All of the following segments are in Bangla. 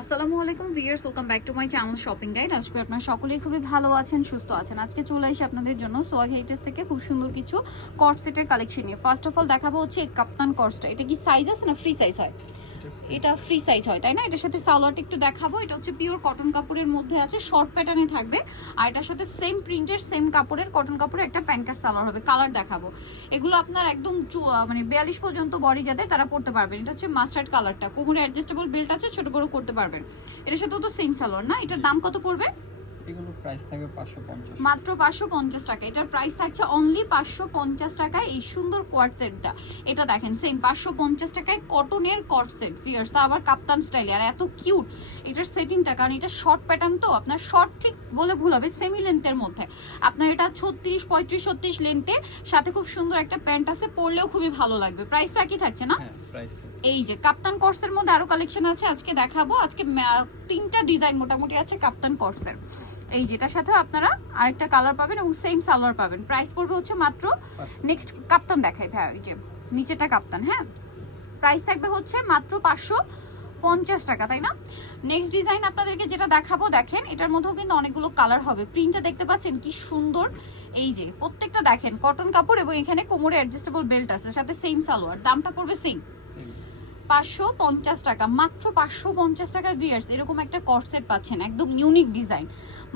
আসসালামু আলাইকুম viewers welcome back to my channel shopping guide আজকে আপনারা সকলেই খুবই ভালো আছেন, সুস্থ আছেন। আজকে চলে আসি আপনাদের জন্য সোয়াগ হেরিটেজ থেকে খুব সুন্দর কিছু কট সেটের কালেকশন নিয়ে। ফার্স্ট অফ অল দেখাবো হচ্ছে কাপ্তান কটসটা এটা কি সাইজ আছে না ফ্রি সাইজ হয়? এটা ফ্রি সাইজ হয়, তাই না? এটার সাথে সালোয়ারটা একটু দেখাবো। এটা হচ্ছে পিওর কটন কাপড়ের মধ্যে আছে শর্ট প্যাটার্নে থাকবে। আর এটার সাথে সেম প্রিন্টের সেম কাপড়ের কটন কাপড়ের একটা প্যান্ট কাট সালোয়ার হবে কালার দেখাবো। এগুলো আপনার একদম মানে বিয়াল্লিশ পর্যন্ত বডি যাদের তারা পড়তে পারবেন। এটা হচ্ছে মাস্টার্ড কালারটা কোমরে অ্যাডজাস্টেবল বেল্ট আছে, ছোট বড় করতে পারবেন। এটার সাথেও তো সেম সালোয়ার, না? এটার দাম কত পড়বে? এগুলো প্রাইস থাকবে পাঁচশো পঞ্চাশ মাত্র পাঁচশো পঞ্চাশ টাকা। এটার প্রাইস থাকছে অনলি পাঁচশো পঞ্চাশ টাকায় এই সুন্দর কোয়ার্ট সেটটা এটা দেখেন সেম পাঁচশো পঞ্চাশ টাকায় কটনের কট সেট ফিয়ার্স তা আবার কাপ্তান স্টাইলে আর এত কিউট এটার সেটিংটা কারণ এটা শর্ট প্যাটার্ন তো আপনার শর্ট ঠিক বলে ভুল হবে সেমি লেন্থের মধ্যে। আপনার এটা ছত্রিশ পঁয়ত্রিশ ছত্রিশ লেন্থে সাথে খুব সুন্দর একটা প্যান্ট আছে পরলেও খুবই ভালো লাগবে। প্রাইস একই থাকছে না? হ্যাঁ এই যে কাপ্তান কর্সের মধ্যে আরও কালেকশন আছে আজকে দেখাবো। আজকে তিনটা ডিজাইন মোটামুটি আছে কাপ্তান কর্সের এই যেটার সাথে আপনারা আরেকটা কালার পাবেন এবং সেম সালোয়ার পাবেন। প্রাইস পড়বে হচ্ছে মাত্র নেক্সট কাপ্তান দেখাই ভাই, এই যে নিচেটা কাপ্তান হ্যাঁ? প্রাইস থাকবে হচ্ছে মাত্র পাঁচশো পঞ্চাশ টাকা, তাই না? নেক্সট ডিজাইন আপনাদেরকে যেটা দেখাবো, দেখেন, এটার মধ্যেও কিন্তু অনেকগুলো কালার হবে। প্রিন্টটা দেখতে পাচ্ছেন কি সুন্দর। এই যে, প্রত্যেকটা দেখেন কটন কাপড় এবং এখানে কোমরে অ্যাডজাস্টেবল বেল্ট আছে, সাথে সেম সালোয়ার, দামটা পড়বে সেম পাঁচশো পঞ্চাশ টাকা, মাত্র পাঁচশো পঞ্চাশ টাকা ভিয়ার্স এরকম একটা কটসেট পাচ্ছেন, একদম ইউনিক ডিজাইন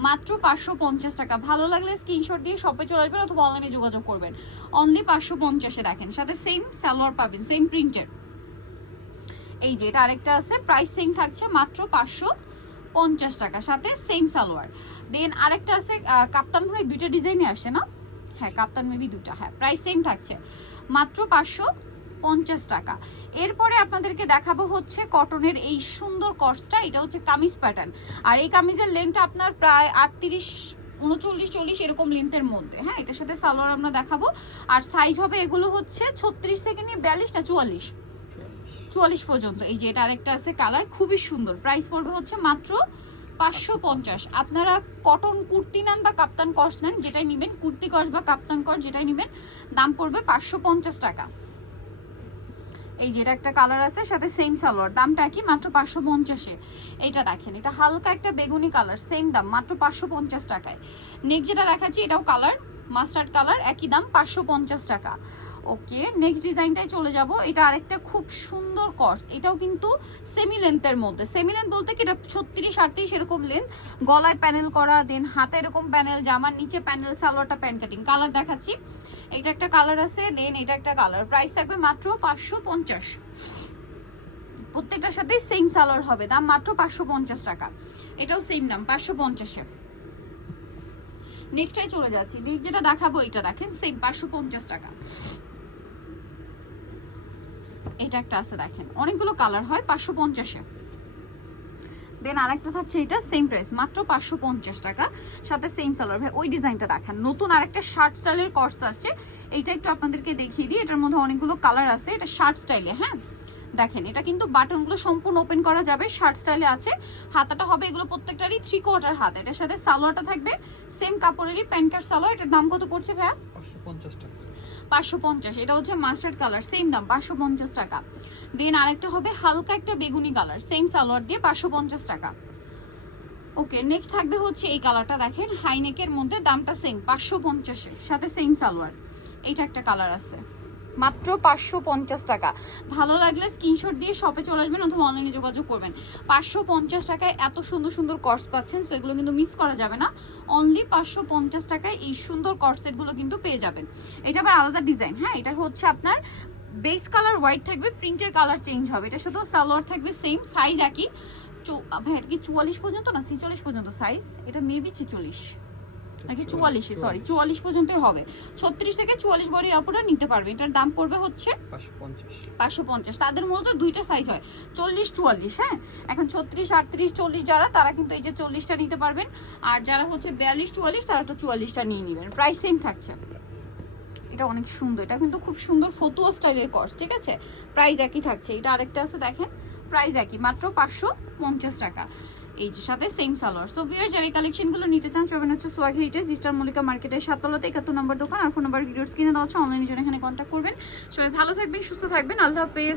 মাত্র পাঁচশো পঞ্চাশ টাকা, ভালো লাগলে স্ক্রিনশট দিয়ে শপে চলে আসবেন অথবা অনলাইনে যোগাযোগ করবেন। অনলি পাঁচশো পঞ্চাশে দেখেন, সাথে সেম সালোয়ার পাবেন সেম প্রিন্টের এই যে, এটা আরেকটা আছে প্রাইস সেম থাকছে মাত্র পাঁচশো পঞ্চাশ টাকা, সাথে সেম সালোয়ার দেন আরেকটা আছে কাপ্তান হয় দুইটা ডিজাইনে আসে না? হ্যাঁ কাপ্তান মেবি দুটো হ্যাঁ প্রাইস সেম থাকছে। মাত্র পাঁচশো পঞ্চাশ টাকা। এরপরে আপনাদেরকে দেখাবো হচ্ছে কটনের এই সুন্দর কটসটা এটা হচ্ছে কামিজ প্যাটার্ন আর এই কামিজের লেন্থটা আপনার প্রায় আটত্রিশ, উনচল্লিশ, চল্লিশ এরকম লেন্থের মধ্যে। হ্যাঁ এটার সাথে সালোয়ার আমরা দেখাবো। আর সাইজ হবে এগুলো হচ্ছে ছত্রিশ থেকে নিয়ে বিয়াল্লিশ না, চুয়াল্লিশ? চুয়াল্লিশ পর্যন্ত। এই যে এটা আরেকটা আছে কালার খুবই সুন্দর। প্রাইস পড়বে হচ্ছে মাত্র পাঁচশো পঞ্চাশ। আপনারা কটন কুর্তি নেন বা কাপ্তান কস নেন, যেটাই নেবেন, কুর্তি কস বা কাপ্তান কস যেটাই নেবেন, দাম পড়বে পাঁচশো পঞ্চাশ টাকা। এই যেটা একটা কালার আছে, সাথে সেম সালোয়ার। দামটা কি মাত্র পাঁচশো পঞ্চাশে। এটা দেখেন, এটা হালকা একটা বেগুনি কালার সেম দাম, মাত্র পাঁচশো পঞ্চাশ টাকায়। নেক্সট যেটা দেখাচ্ছি, এটাও কালার মাস্টার্ড কালার একই দাম, পাঁচশো পঞ্চাশ টাকা। ওকে নেক্সট ডিজাইনটাই চলে যাব। এটা আরেকটা খুব সুন্দর কর্স এটাও কিন্তু সেমি লেন্থের মধ্যে। সেমি লেন্থ বলতে কি এটা ছত্রিশ, আটত্রিশ এরকম লেন্থ গলায় প্যানেল করা দেন হাতে এরকম প্যানেল জামার নিচে প্যানেল সালোয়ারটা প্যান কাটিং কালার দেখাচ্ছি। এটা একটা কালার আছে দেন এটা একটা কালার প্রাইস থাকবে মাত্র পাঁচশো পঞ্চাশ। প্রত্যেকটার সাথে সেম সালোয়ার হবে। দাম মাত্র পাঁচশো পঞ্চাশ টাকা। এটাও সেম দাম, পাঁচশো পঞ্চাশে। নেক্সটাই চলে যাচ্ছি। নেক্সট যেটা দেখাবো, এটা দেখেন সেম পাঁচশো পঞ্চাশ টাকা। এটা একটা আছে, দেখেন। অনেকগুলো কালার হয়, পাঁচশো পঞ্চাশে। দেন আরেকটা থাকছে এটা সেম প্রাইস মাত্র পাঁচশো পঞ্চাশ টাকা। সাথে সেম সালোয়ার ভাই, ওই ডিজাইনটা দেখেন। নতুন আরেকটা শার্ট স্টাইলের কর্স আছে এইটা একটু আপনাদেরকে দেখিয়ে দিই, এটার মধ্যে অনেকগুলো কালার আছে, এটা শার্ট স্টাইলে হ্যাঁ? দেখেন, এটা কিন্তু বাটনগুলো সম্পূর্ণ ওপেন করা যাবে শার্ট স্টাইলে আছে। হাতাটা হবে এগুলো প্রত্যেকটারই থ্রি কোয়ার্টার হাত। এটার সাথে সালোয়ারটা থাকবে সেম কাপড়েরই প্যান্ট কার্ড সালোয়ার, এটার দাম কত পড়ছে ভাইয়া? পাঁচশো পঞ্চাশ টাকা। পাঁচশো পঞ্চাশ, এটা হচ্ছে মাস্টার্ড কালার সেম দাম, পাঁচশো পঞ্চাশ টাকা। দেন আরেকটা হবে হালকা একটা বেগুনি কালার সেম সালোয়ার দিয়ে পাঁচশো পঞ্চাশ টাকা। ওকে নেক্সট থাকবে হচ্ছে এই কালারটা, দেখেন হাইনেকের মধ্যে দামটা সেম পাঁচশো পঞ্চাশের, সাথে সেম সালোয়ার। এইটা একটা কালার আছে। মাত্র পাঁচশো পঞ্চাশ টাকা। ভালো লাগলে স্ক্রিনশট দিয়ে শপে চলে আসবেন অথবা অনলাইনে যোগাযোগ করবেন। পাঁচশো পঞ্চাশ টাকায় এত সুন্দর সুন্দর কর্স পাচ্ছেন সেগুলো কিন্তু মিস করা যাবে না। অনলি পাঁচশো পঞ্চাশ টাকায় এই সুন্দর কর্সেটগুলো কিন্তু পেয়ে যাবেন। এটা আবার আলাদা ডিজাইন হ্যাঁ? এটা হচ্ছে আপনার বেস কালার হোয়াইট থাকবে প্রিন্টের কালার চেঞ্জ হবে। এটা শুধু সালোয়ার থাকবে সেম সাইজ একই। ভাই কি চুয়াল্লিশ পর্যন্ত না ছেচল্লিশ পর্যন্ত সাইজ এটা মেবি ছেচল্লিশ। নাকি চুয়াল্লিশে সরি চুয়াল্লিশ। পর্যন্তই হবে। ছত্রিশ থেকে চুয়াল্লিশ বডির আপুরা নিতে পারবে। এটার দাম পড়বে হচ্ছে পাঁচশো পঞ্চাশ। তাদের মূলত দুইটা সাইজ হয়। চল্লিশ চুয়াল্লিশ হ্যাঁ? এখন ছত্রিশ আটত্রিশ চল্লিশ যারা তারা কিন্তু এই যে চল্লিশটা নিতে পারবেন। আর যারা হচ্ছে বিয়াল্লিশ চুয়াল্লিশ তারা তো চুয়াল্লিশটা নিয়ে নেবেন। প্রাইস সেম থাকছে। এটা অনেক সুন্দর। এটা কিন্তু খুব সুন্দর ফতুয়া স্টাইলের কর্স ঠিক আছে? প্রাইস একই থাকছে। এটা আরেকটা আছে দেখেন। প্রাইস একই। মাত্র পাঁচশো পঞ্চাশ টাকা। এই যে সাথে সেম সালোয়ার সো ভিয়ার যারা এই কালেকশনগুলো নিতে চান সবেন হচ্ছে সোয়াগ হেরিটেজ ইস্টার মল্লিকা মার্কেটের সাততলাতে একাত্তর নম্বর দোকান, আর ফোন নাম্বার ভিডিওস কিনে দেওয়া হচ্ছে অনলাইনে জন্য এখানে কন্ট্যাক্ট করবেন। সবাই ভালো থাকবেন, সুস্থ থাকবেন। আল্লাহ হাফেজ।